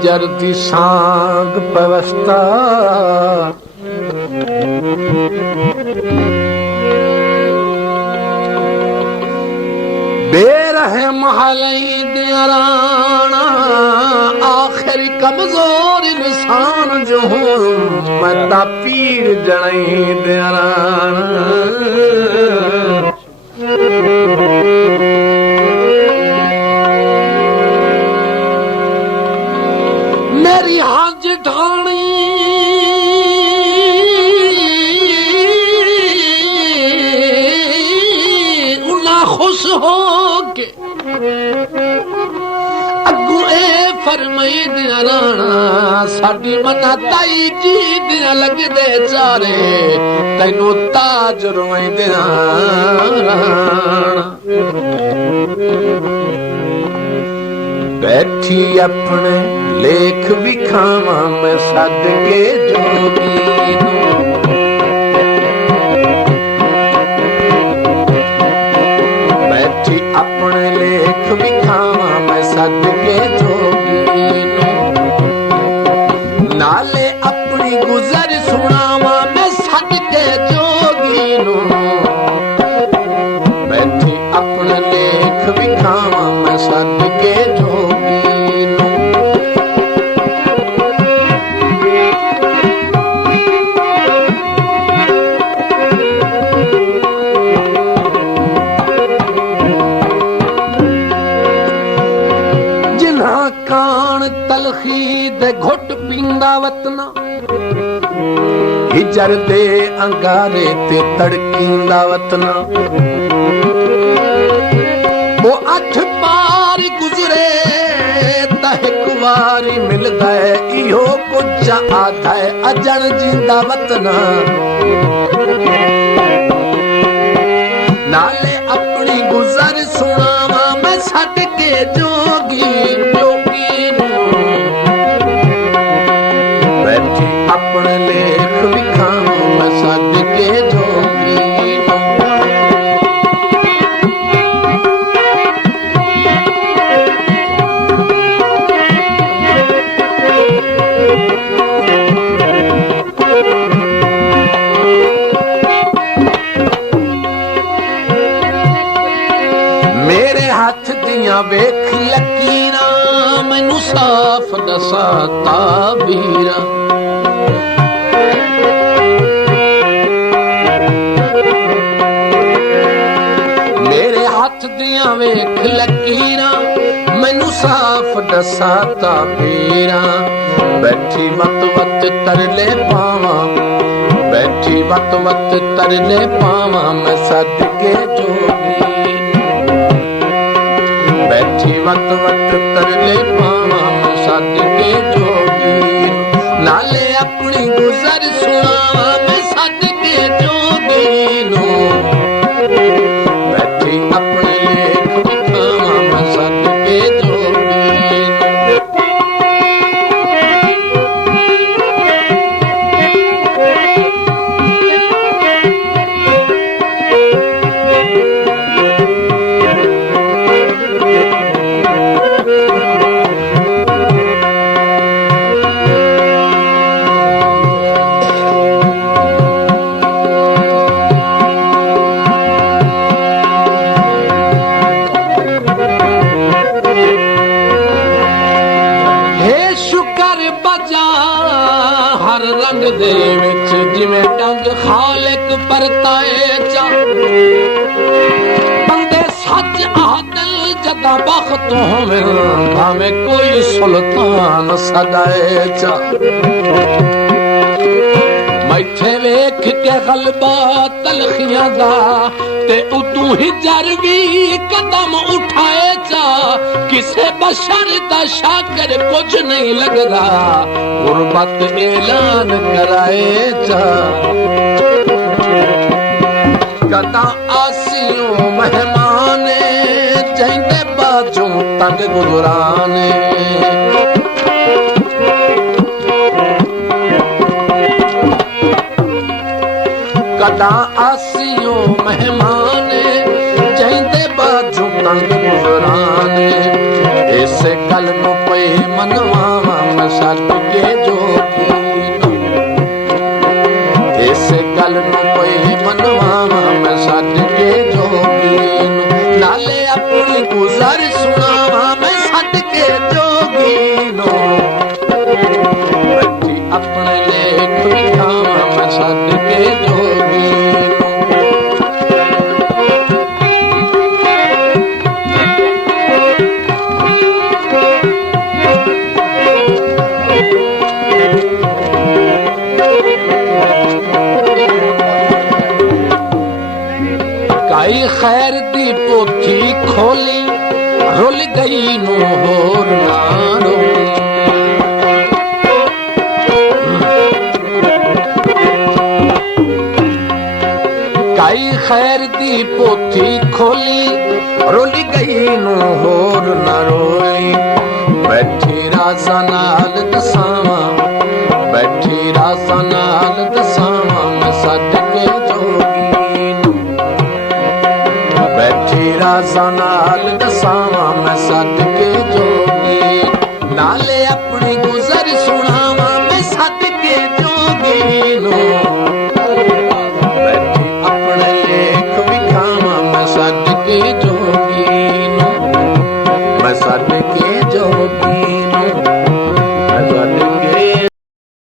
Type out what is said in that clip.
हिजर दी सांग पवस्ता बेरहे महलई दियाराना आखिर कमजोर इंसान जो हूँ मैं ता पीर जड़ई दियाराना मेरी हाज ढाणी उना खुश हो के अगू ए फरमाई दिया राणा साडी मना ताई जी दिया लगदे चारे तैनू ताज रोई दिया राणा बैठी अपने लेख विखावा मैं सद के जोगी बैठी अपने लेख विखावा मैं सद के जोगी नाले अपनी गुजर सुनावा मैं सद के जोगी बैठी अपने लेख विखावा मैं सद के जोगी कान तलखी दे घुट पींदा वतना हिजर दे अंगारे ते तड़कींदा वतना वो अठ पार गुजरे ता हिक वारी मिलदा है इहो कुछ आधा है अजण जींदा वतना नाले अपनी गुजर सुनावा मैं छड़ के जोगी अपने लेख विखावा मैं सद के जोगी मेरे हाथ दियां वेख लकीरां मैनू साफ दसा ताबीरां दियां वेख लकीरां मैनू साफ दसा ताबीरां बैठी वत वत तरले पावां बैठी वत वत तरले पावां मैं सद के जोगी बैठी वत वत तरले पावां मैं सद के जोगी नाले अपनी गुजर सुनावा मैं सद के जोगी नो बैठी अपने लेख विखावा मैं सद के जोगी हर रंग दे विच जिवें डंग खालिक परताए चा बंदे सच आदल जदा बख्त होवे भावें कोई सुल्तान सदाए चा बैठे वेख के गलबा तलखियां दा ते उतू हिजर भी कदम उठाए चा किसे बशर दा शाकर कुछ नहीं लगदा गुरबत ऐलान कराए चा कदा आसियों मेहमाने चंदे बाजू तंग गुजराने कदा आसियों मेहमाने चंदे बाजू तंग गुजराने इस गल नूं पे मनवावा छड्ड के जोगी नूं। इस गल नूं कोई मनवावां मैं छड्ड के जोगी नूं। नाले अपनी गुज़र सुनावां मैं छड्ड के जोगी नूं। बैठी अपने लेख लिखावां मैं छड्ड के जोगी नूं। काई खैर दी पोथी खोली रुल गई नू होर ना रोली। काई खैर दी पोथी खोली रुल गई नू होर ना रोली। बैठी राजा नाल दसावां बैठी राजा नाल दसावां मैं छड्ड के जोगी नूं। बैठी राजा नाल दसावां मैं छड्ड के जोगी। नाले अपनी गुज़र सुनावां मैं छड्ड के जोगी नूं।